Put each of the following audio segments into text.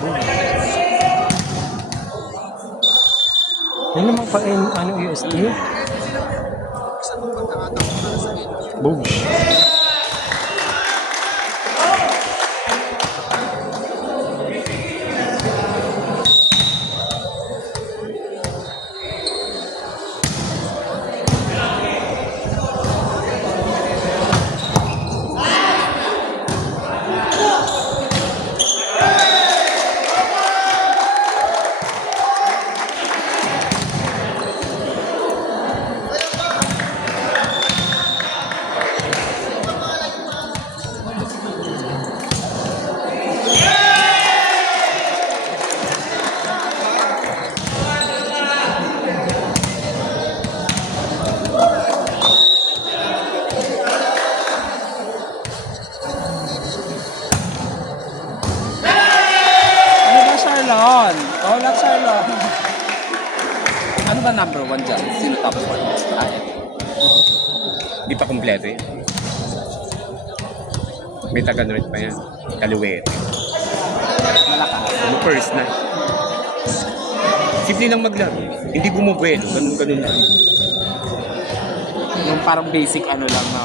Yan naman pa ano UST? Boosh. Charlon. Wala Charlon. Ano ba number 1 dyan? Sino top 1? Ay. Di pa kompleto yan. May taga-north pa yan. Kaluwete. Malakas. Ano first na. Simple lang maglaro. Hindi bumubuelo. Ganun lang. Yung parang basic ano lang na.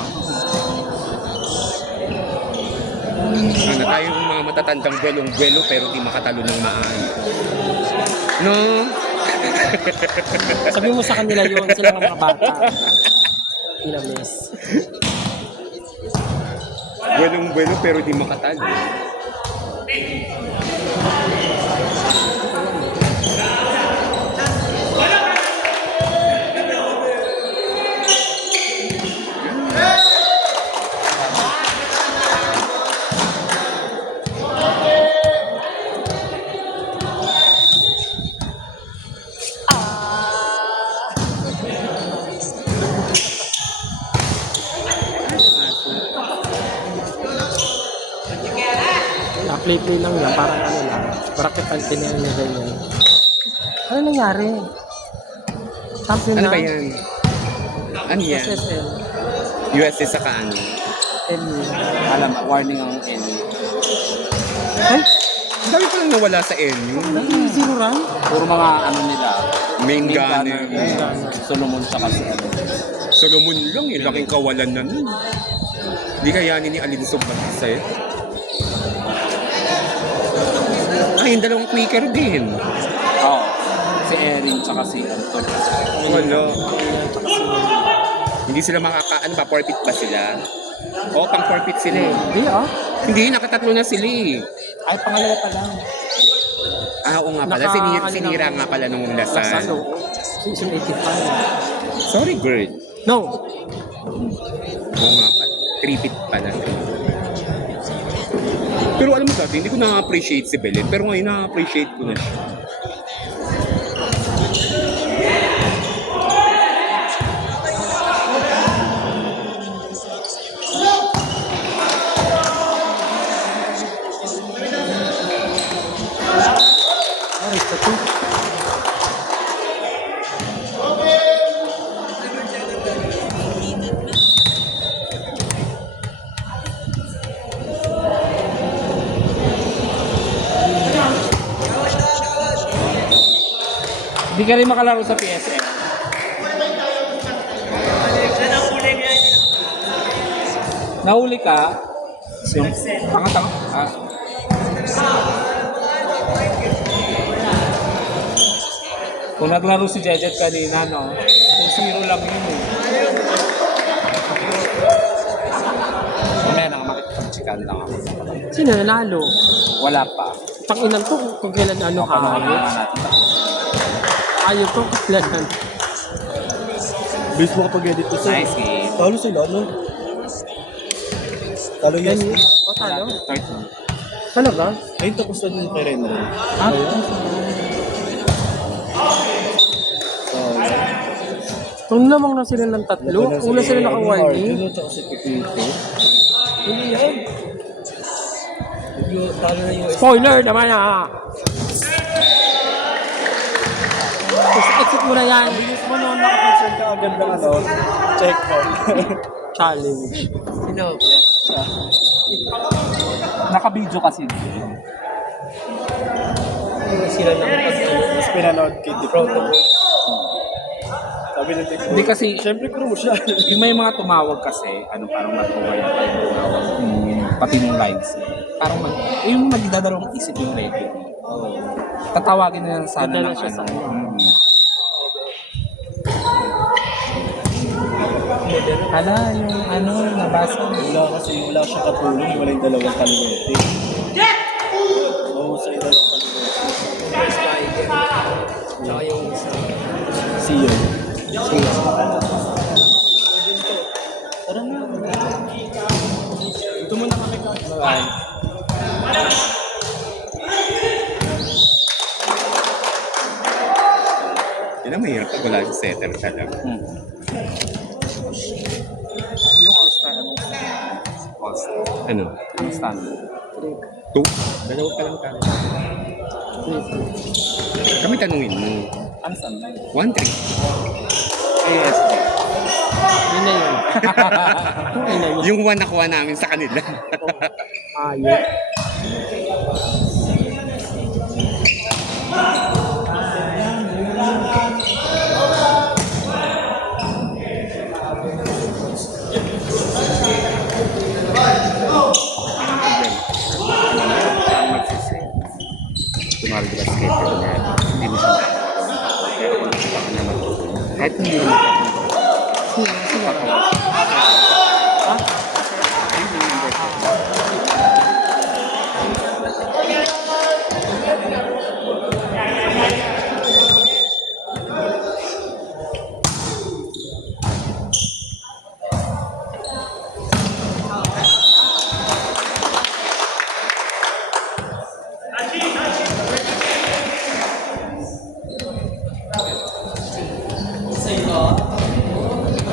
Ano tayo yung mga matatandang buwelong-buwelo pero di makatalo ng maayos. No? Sabi mo sa kanila yun, sila ng mga bata. Ilamis. Buwelong-buwelo pero di makatalo. Play lang yan, parang ano lang. Bracket ang tinignan niya ganyan. Ano nangyari? Champion Ano na? ba yan? Ano yan? SSL. USS sa kaano? MU. Alam, warning ang N. Ay, Ang dami pa lang nawala sa NU. zero run? Puro mga ano nila. Main gunner. gunner. Solomon sa kasi ano. Solomon lang eh. Laking kawalan na nun. Hindi kayanin ni Alinsog mag-isa eh. Ay, yung dalawang quicker din. Oo. Si Erin tsaka si Anton. Wala. Hindi sila ano ba, forfeit ba sila? Oo, pang forfeit sila eh. Hindi ah. Hindi, nakatatlo na sila eh. Ay, pangalawa pa lang. Ah, oo nga pala. Sinira nga pala nung Lasal, Lasal. oo. Season 85. Sorry, girl. No. Oo nga pala. Tripit pala. Pero alam mo dati, hindi ko na-appreciate si Belen. Pero ngayon na-appreciate ko na siya. Hindi ka rin makalaro sa PSN. Nahuli ka? Yung tanga-tanga. Ah. Kung naglaro si Jejet kanina, no? Kung 0 lang yun eh. Mamaya na makikipag-chikan lang ako. Sino nanalo? Wala pa. Tanginan to kung kailan ano Panoorin hayop. na natin. Hayop to kailan. Base mo kapag edit ko Nice game. Talo sila, no? Talo Yan yan. yun. O talo? Third. Talaga? Ayun, tapos na yung kay Renro. Ah, Kung lamang na sila ng tatlo, una sila naka-warning. Yun, tsaka si Pipito. Hindi yan. Yung talo na yung Spoiler naman ah! Exit mo na yan. Bilis mo noon nakapansin ka agad ng ano, checkpoint. Challenge. Sino? naka-video kasi. Hindi sila nakapag-ano. Mas pinanood kay Tito. Sabi ng Tito. Hindi kasi, Siyempre crucial. yung may mga tumawag kasi, parang matuwa yung tayo tumawag. Pati nung lives. Parang yung magdadalawang isip yung record. Tatawagin na lang sana Dadala ng siya sa ano. Hala, yung nabasa. Wala siyang katulong. Wala yung dalawang kalimete. Oo, sa dalawang kalimete. Tsaka yung isa. Siyo. Tara na. Ito muna kami ka. Bye. Yun ang mahirap pag wala yung setter talaga. Yung all-star, all-star. Ano? Yung standard. 2? Dalawa pa lang tayo. Kami tanungin mo. Ano standard? 1-3. Yes. Yun na yun. Yun na yun. Yung 1 nakuha namin sa kanila. Ayun. Ang magsisend. Tumawag ba schedule niya? Hindi mo siya makakawa. Pero kung nakita ko na matutulog. Kahit hindi mo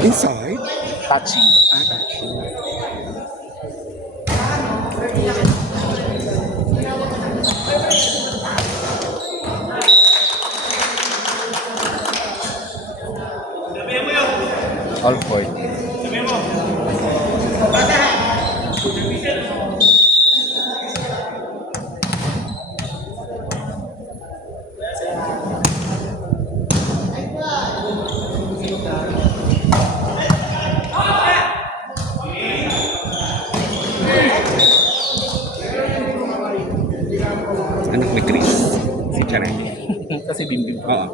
inside? Touching. Touching. All for Anak ni Chris. Si Charay. Kasi bimbing. Oo.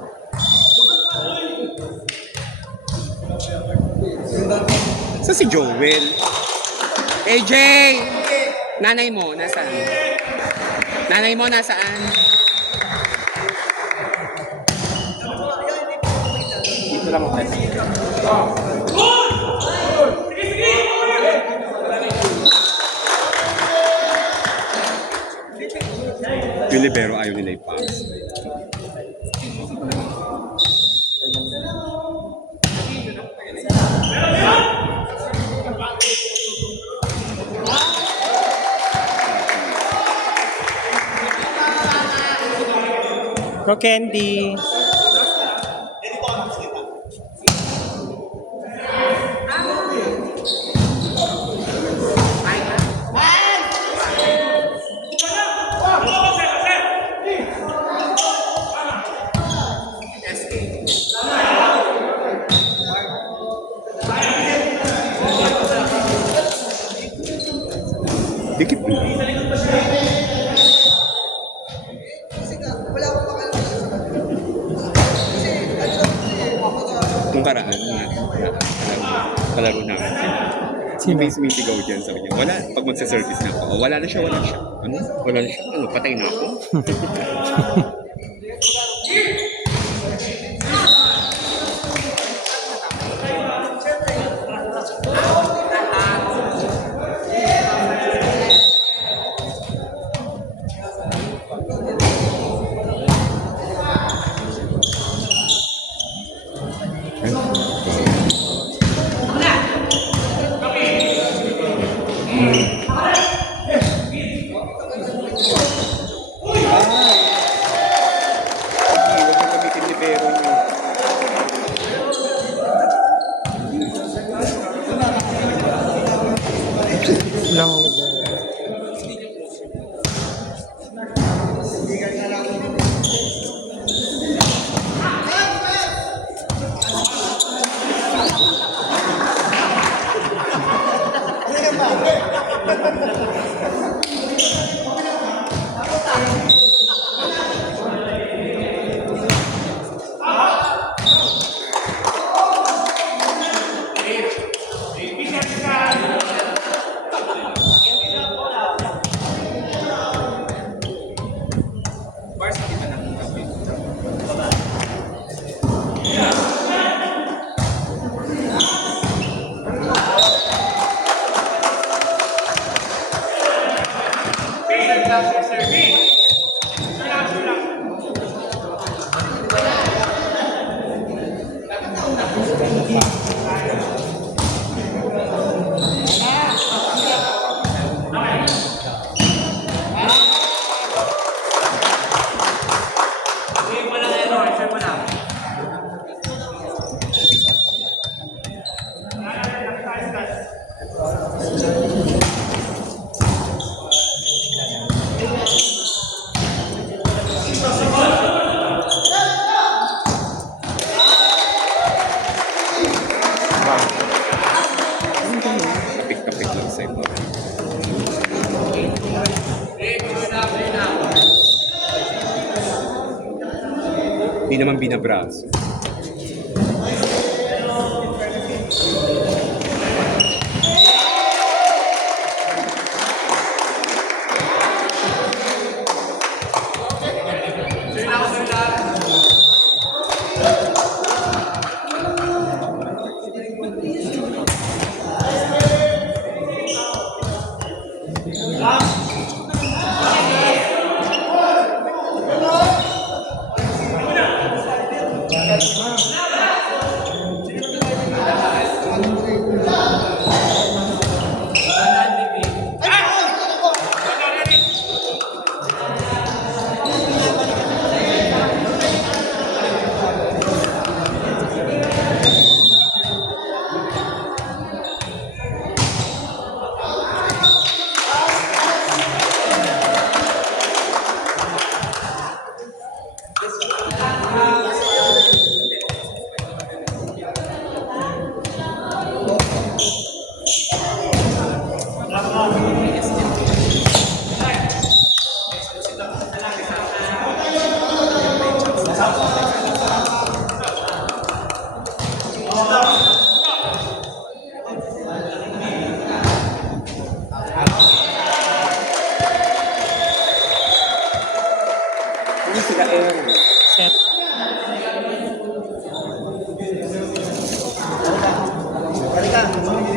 So si Joel. AJ! Nanay mo, nasaan? Nanay mo, nasaan? Dito lang ako. Yung libero ayaw nila i-pass. Pro Candy. Dikit mo. Kung karaan nga, kalaro namin. Si Mace misigaw dyan, sabi niya, wala, pag magsa-service na ako, wala na siya. Ano? Wala na siya, patay na ako. Kapit-kapit lang sa ito. Hindi naman binabraso. Hindi sila air. Set. Balikan.